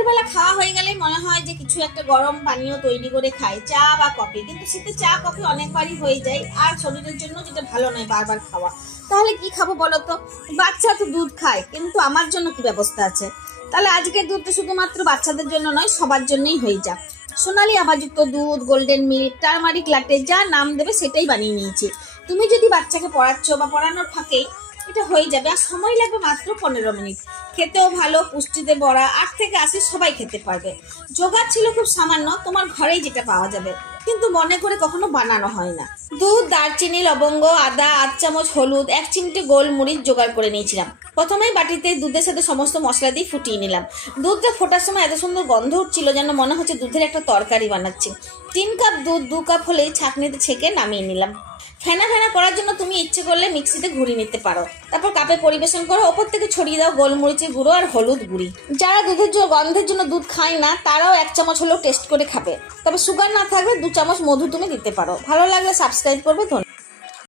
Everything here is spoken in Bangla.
রাতের বেলা খাওয়া হয়ে গেলে মনে হয় যে কিছু একটা গরম পানীয় তৈরি করে খাই, চা বা কফি। কিন্তু শীতে চা, কফি অনেকবারই হয়ে যায় আর শরীরের জন্য যেটা ভালো নয় বারবার খাওয়া। তাহলে কি খাব বলো তো? বাচ্চা তো দুধ খায়, কিন্তু আমার জন্য কি ব্যবস্থা আছে? তাহলে আজকের দুধটা শুধুমাত্র বাচ্চাদের জন্য নয়, সবার জন্যই হয়ে যাক। সোনালি আভাযুক্ত দুধ, গোল্ডেন মিল্ক, টার্মারিক লাটে, যা নাম দেবে সেটাই বানিয়ে নিয়েছি। তুমি যদি বাচ্চাকে পড়াচ্ছ বা পড়ানোর ফাঁকেই এটা হয়ে যাবে আর সময় লাগবে মাত্র পনেরো মিনিট। খেতেও ভালো, পুষ্টিতে বড়া আট থেকে আশি সবাই খেতে পারবে। জোগাড় ছিল খুব সামান্য, তোমার ঘরেই যেটা পাওয়া যাবে। কিন্তু মনে করে কখনো বানানো হয় না। দুধ, দারচিনি, লবঙ্গ, আদা, আধ চামচ হলুদ, এক চিমটে গোলমরিচ জোগাড় করে নিয়েছিলাম। প্রথমেই বাটিতে দুধের সাথে সমস্ত মশলা দিয়ে ফুটিয়ে নিলাম। দুধটা ফোটার সময় এত সুন্দর গন্ধ উঠছিল যেন মনে হচ্ছে দুধের একটা তরকারি বানাচ্ছি। তিন কাপ দুধ, দু কাপ হলে ছাঁকনিতে ছেঁকে নামিয়ে নিলাম। ফেনা ফেনা করার জন্য তুমি ইচ্ছে করলে মিক্সিতে ঘুরিয়ে নিতে পারো। তারপর কাপে পরিবেশন করো, ওপর থেকে ছড়িয়ে দাও গোলমরিচের গুঁড়ো আর হলুদ গুঁড়ি। যারা দুধের গন্ধের জন্য দুধ খায় না, তারাও এক চামচ হলেও টেস্ট করে খাবে। তবে সুগার না থাকলে দু চামচ মধু তুমি দিতে পারো। ভালো লাগলে সাবস্ক্রাইব করবে, ধন্যবাদ।